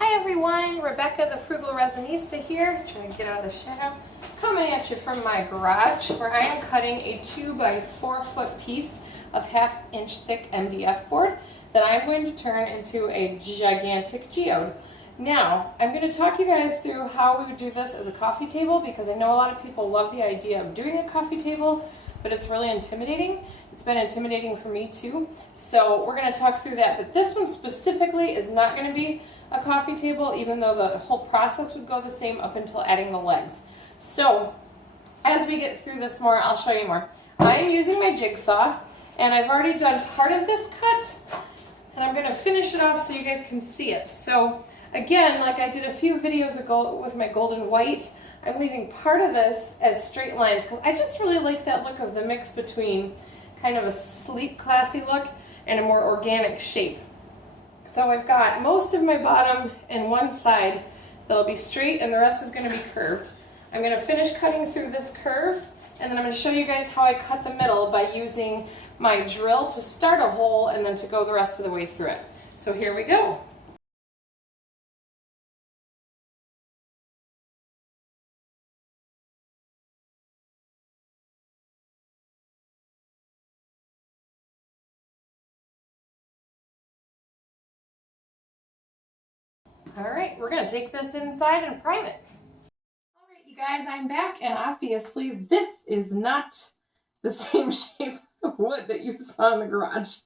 Hi everyone, Rebecca the Frugal Resinista here, trying to get out of the shadow, coming at you from my garage where I am cutting a 2 by 4 foot piece of 1/2 inch thick MDF board that I'm going to turn into a gigantic geode. Now, I'm going to talk you guys through how we would do this as a coffee table because I know a lot of people love the idea of doing a coffee table, but it's really intimidating. It's been intimidating for me too. So we're going to talk through that. But this one specifically is not going to be a coffee table, even though the whole process would go the same up until adding the legs. So as we get through this more, I'll show you more. I am using my jigsaw, and I've already done part of this cut, and I'm going to finish it off so you guys can see it. So again, like I did a few videos ago with my golden white, I'm leaving part of this as straight lines because I just really like that look of the mix between kind of a sleek, classy look and a more organic shape. So I've got most of my bottom and one side that'll be straight and the rest is going to be curved. I'm going to finish cutting through this curve, and then I'm going to show you guys how I cut the middle by using my drill to start a hole and then to go the rest of the way through it. So here we go. Alright, we're going to take this inside and prime it. Alright, you guys, I'm back, and obviously this is not the same shape of wood that you saw in the garage.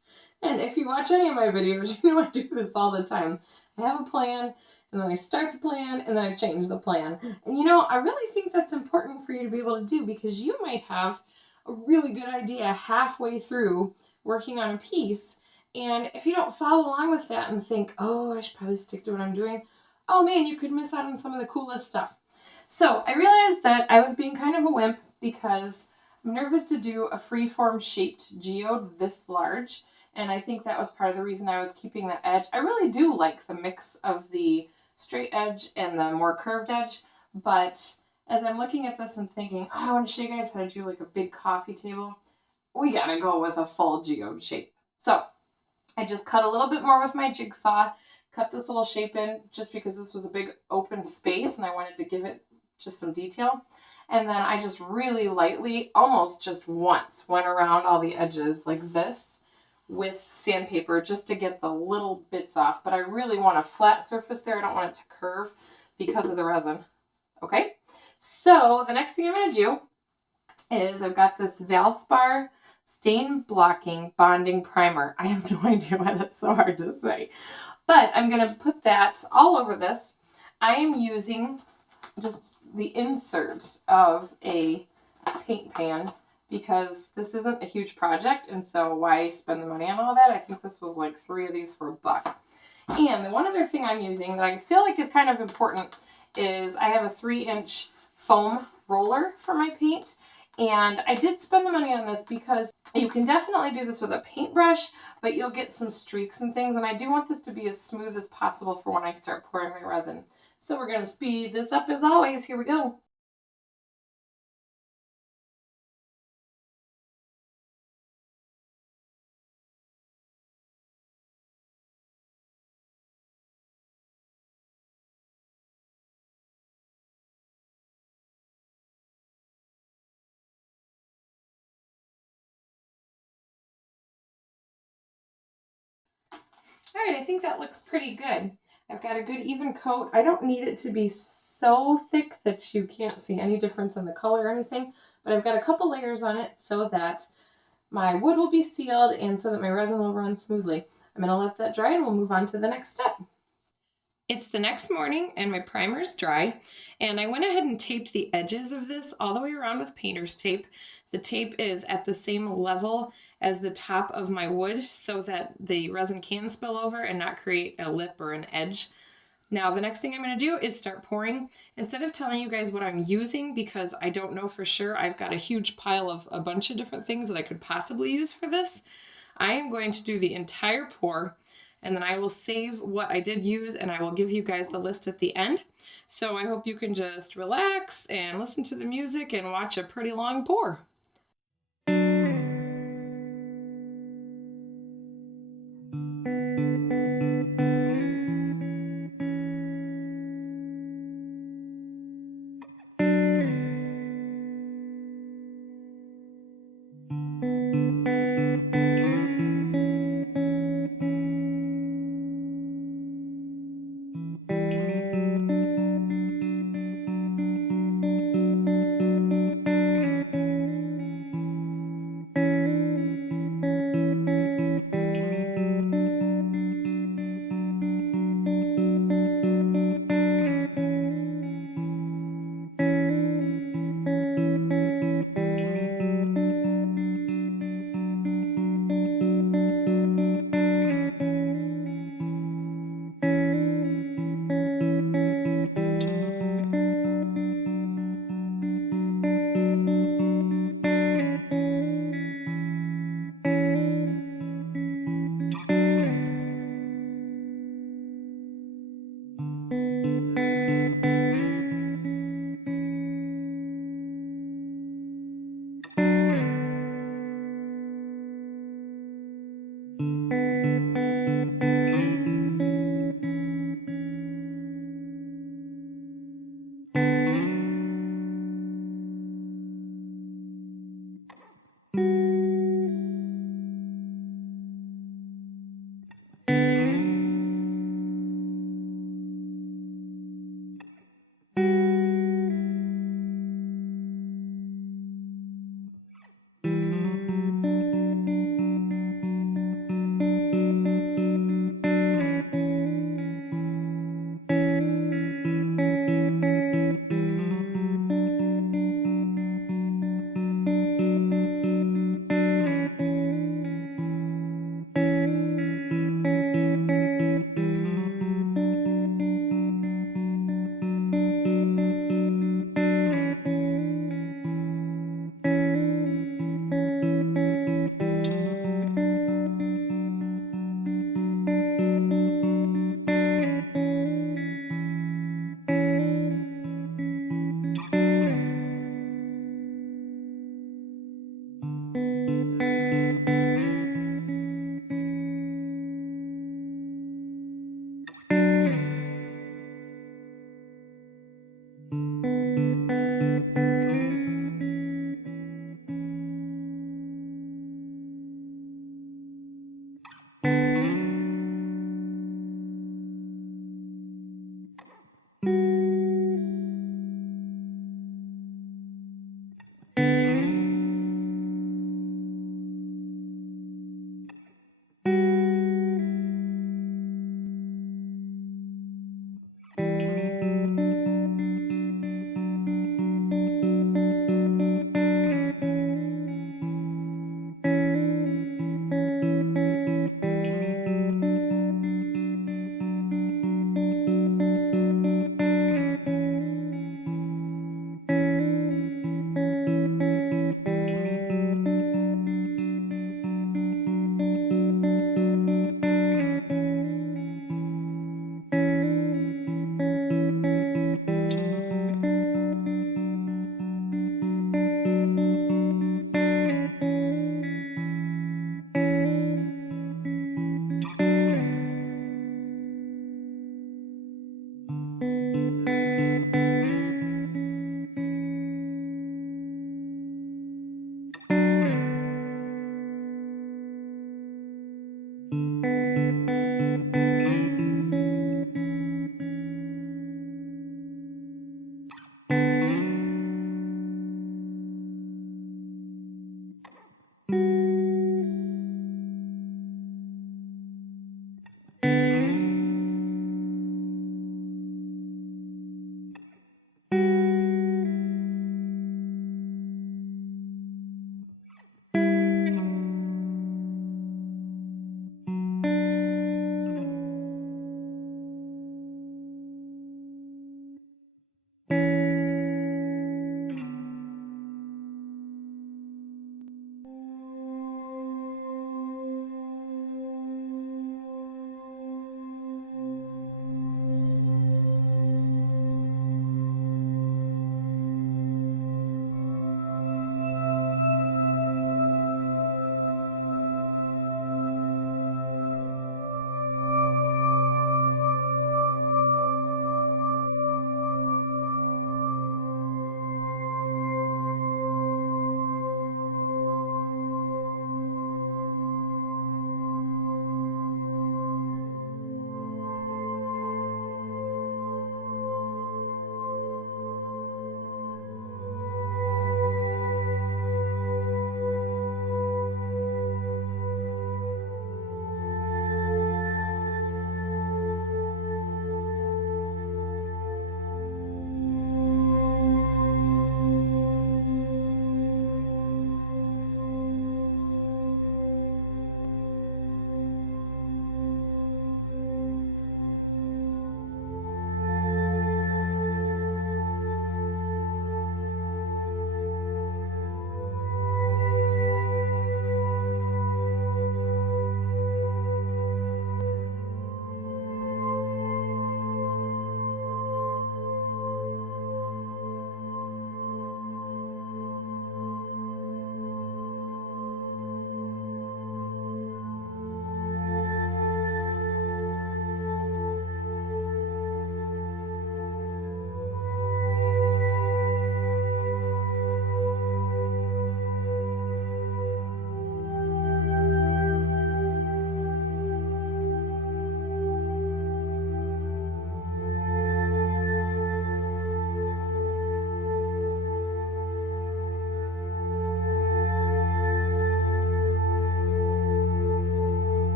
And if you watch any of my videos, you know I do this all the time. I have a plan, and then I start the plan, and then I change the plan. And you know, I really think that's important for you to be able to do because you might have a really good idea halfway through working on a piece, and if you don't follow along with that and think, oh, I should probably stick to what I'm doing, oh man, you could miss out on some of the coolest stuff. So I realized that I was being kind of a wimp because I'm nervous to do a freeform shaped geode this large, and I think that was part of the reason I was keeping that edge. I really do like the mix of the straight edge and the more curved edge, but as I'm looking at this and thinking, oh, I want to show you guys how to do like a big coffee table, we gotta go with a full geode shape. So I just cut a little bit more with my jigsaw, cut this little shape in just because this was a big open space and I wanted to give it just some detail. And then I just really lightly, almost just once, went around all the edges like this with sandpaper just to get the little bits off. But I really want a flat surface there. I don't want it to curve because of the resin. Okay, so the next thing I'm going to do is I've got this Valspar stain blocking bonding primer. I have no idea why that's so hard to say, but I'm going to put that all over this. I am using just the insert of a paint pan because this isn't a huge project, and so why spend the money on all that? I think this was like 3 of these for $1. And the one other thing I'm using that I feel like is kind of important is I have a 3-inch foam roller for my paint. And I did spend the money on this because you can definitely do this with a paintbrush, but you'll get some streaks and things. And I do want this to be as smooth as possible for when I start pouring my resin. So we're going to speed this up as always. Here we go. All right, I think that looks pretty good. I've got a good even coat. I don't need it to be so thick that you can't see any difference in the color or anything, but I've got a couple layers on it so that my wood will be sealed and so that my resin will run smoothly. I'm going to let that dry and we'll move on to the next step. It's the next morning and my primer's dry, and I went ahead and taped the edges of this all the way around with painter's tape. The tape is at the same level as the top of my wood so that the resin can spill over and not create a lip or an edge. Now the next thing I'm going to do is start pouring. Instead of telling you guys what I'm using because I don't know for sure, I've got a huge pile of a bunch of different things that I could possibly use for this. I am going to do the entire pour, and then I will save what I did use and I will give you guys the list at the end. So I hope you can just relax and listen to the music and watch a pretty long pour.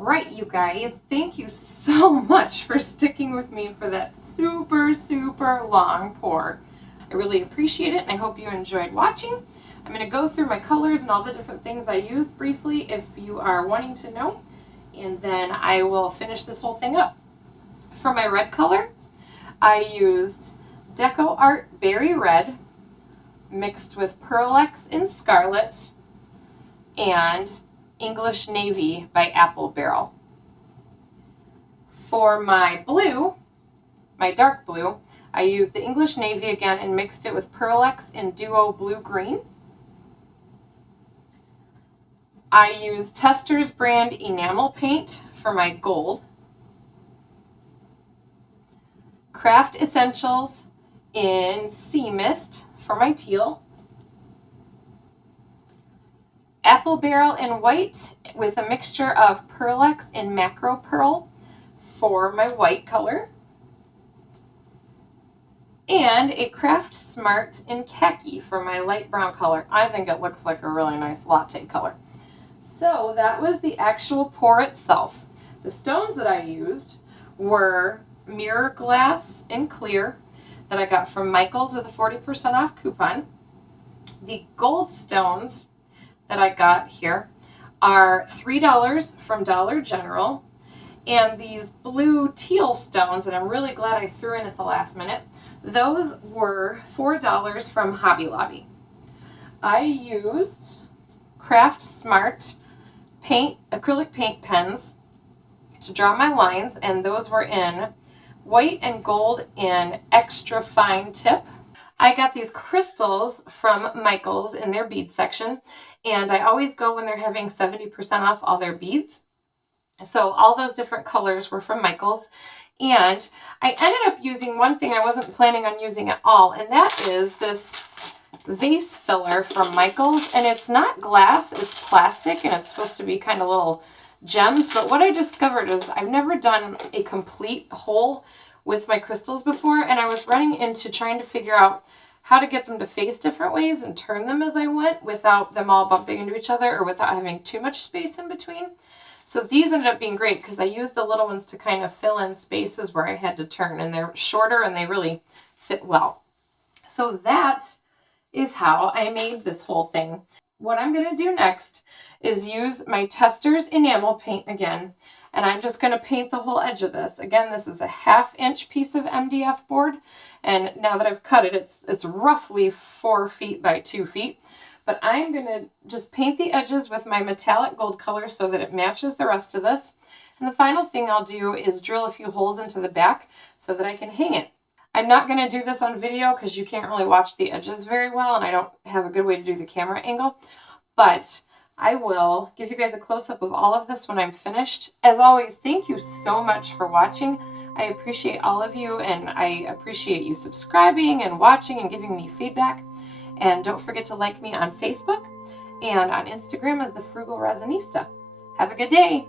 right, you guys, thank you so much for sticking with me for that super, super long pour. I really appreciate it, and I hope you enjoyed watching. I'm going to go through my colors and all the different things I used briefly if you are wanting to know, and then I will finish this whole thing up. For my red color, I used Deco Art Berry Red mixed with Pearl-Ex in Scarlet and English Navy by Apple Barrel. For my blue, my dark blue, I used the English Navy again and mixed it with Pearl-Ex in Duo Blue Green. I used Testors brand enamel paint for my gold. Craft Essentials in Sea Mist for my teal. Apple Barrel in white with a mixture of Pearl-Ex and Macro Pearl for my white color. And a Craft Smart in khaki for my light brown color. I think it looks like a really nice latte color. So that was the actual pour itself. The stones that I used were Mirror Glass in clear that I got from Michael's with a 40% off coupon. The gold stones that I got here are $3 from Dollar General. And these blue teal stones that I'm really glad I threw in at the last minute, those were $4 from Hobby Lobby. I used Craft Smart acrylic paint pens to draw my lines, and those were in white and gold in extra fine tip. I got these crystals from Michael's in their bead section, and I always go when they're having 70% off all their beads. So all those different colors were from Michael's, and I ended up using one thing I wasn't planning on using at all, and that is this vase filler from Michael's, and it's not glass, it's plastic, and it's supposed to be kind of little gems. But what I discovered is I've never done a complete hole with my crystals before, and I was running into trying to figure out how to get them to face different ways and turn them as I went without them all bumping into each other or without having too much space in between. So these ended up being great because I used the little ones to kind of fill in spaces where I had to turn, and they're shorter and they really fit well. So that is how I made this whole thing. What I'm going to do next is use my Testors enamel paint again, and I'm just going to paint the whole edge of this. Again, this is a 1/2 inch piece of MDF board, and now that I've cut it, it's roughly 4 feet by 2 feet. But I'm going to just paint the edges with my metallic gold color so that it matches the rest of this. And the final thing I'll do is drill a few holes into the back so that I can hang it. I'm not going to do this on video because you can't really watch the edges very well, and I don't have a good way to do the camera angle. But I will give you guys a close-up of all of this when I'm finished. As always, thank you so much for watching. I appreciate all of you, and I appreciate you subscribing and watching and giving me feedback. And don't forget to like me on Facebook and on Instagram as the Frugal Resinista. Have a good day.